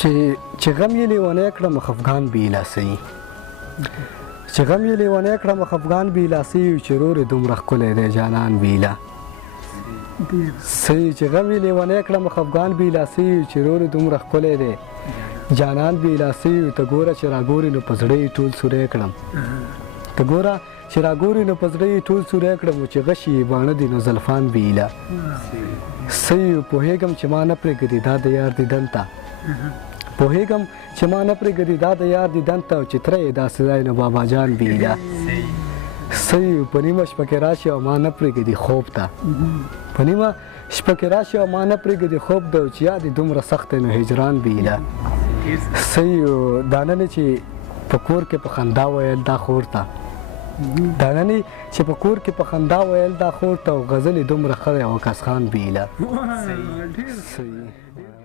چې غم یې لیونی کړم خفګان بې لاسۍ چې غم یې لیونی کړم خفګان بې لاسۍ چې رور یې دومره ښکلی دی جانان بیله صحیح چې غم یې لیونی کړم خفګان بې لاسۍ چې رور یې دومره ښکلی دی جانان بې لاسۍ ته ګوره چې راګورې نو په زړه یې ټول سوری کړم ته ګوره چې راګورې نو په زړه یې ټول سوری کړم چې غشي یې باڼه دي نو زلفان بیله صحیح پوهېږم چې ما نه پرېږدي دا د یار دیدن ته پوهېږم چې ما نه پرېږدي دا د یار دیدن ته چې تره یې داسې ځای نه بابا جان بیله صحیح په نیمه شپه کې راشي او ما نه پرېږدي خوب ته په نیمه شپه کې راشي او ما نه پرېږدي خوب ته چې یاد یې دومره سخت دی نو هجران بیله صحیح دا نه چې په کور کې په خندا ویل دا خور ته دا نه چې په کور کې په خندا ویل دا خور ته او غزل یې دومره ښه دی او کسخان بیله صحیح